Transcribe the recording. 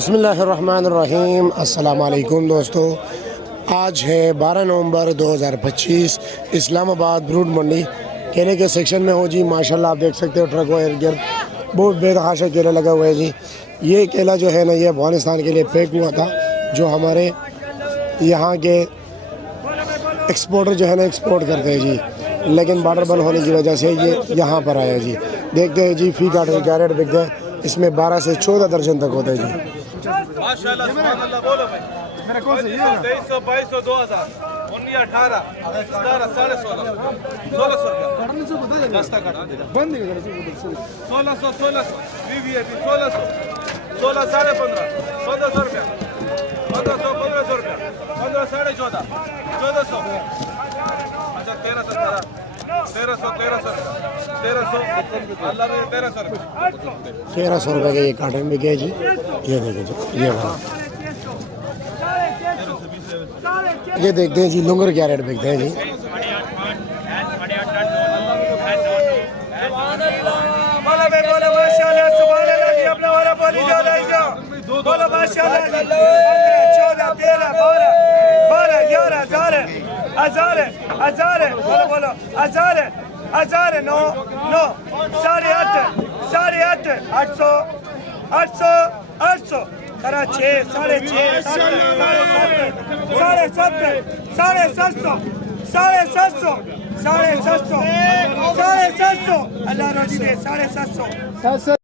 बिस्मिल्लाहिर्रहमानिर्रहीम। अस्सलाम वालेकुम दोस्तों, आज है 12 नवंबर 2025। इस्लामाबाद ब्रूड मंडी केले के सेक्शन में हो जी। माशाल्लाह आप देख सकते हो ट्रक व इर्द गिर्द बहुत बेतहाशा केला लगा हुआ है जी। ये केला जो है ना, ये अफ़गानिस्तान के लिए पैक हुआ था, जो हमारे यहाँ के एक्सपोर्टर जो है ना एक्सपोर्ट करते हैं जी, लेकिन बॉर्डर बंद होने की वजह से ये यहाँ पर आया जी। देखते हैं जी, फी कार्टन कैरेट बिकते हैं, इसमें 12 से 14 दर्जन तक होता है जी। माशाल्लाह सुभान अल्लाह, बोलो भाई। मेरा कौन सा ये 2300 2200 2000 19 18 17 16.5 1600 रुपया रास्ता काट दे बंद नहीं कर 1600 वीवीआईपी 1600 16 15.5 1400 रुपया 1500 रुपया 15 14.5 1400 अच्छा 1300 अल्लाह ने 1300 रुपये के ये कार्टन में गए जी। ये देखिए जी, ये वाला ये देखते हैं जी, लुंगर क्या रेट बिकते हैं जी। हजार 9 साढ़े 800 800 करा 6 साढ़े 6 साढ़े 7 साढ़े 700 साढ़े 700 साढ़े 700 अल्लाह रोजी दे 750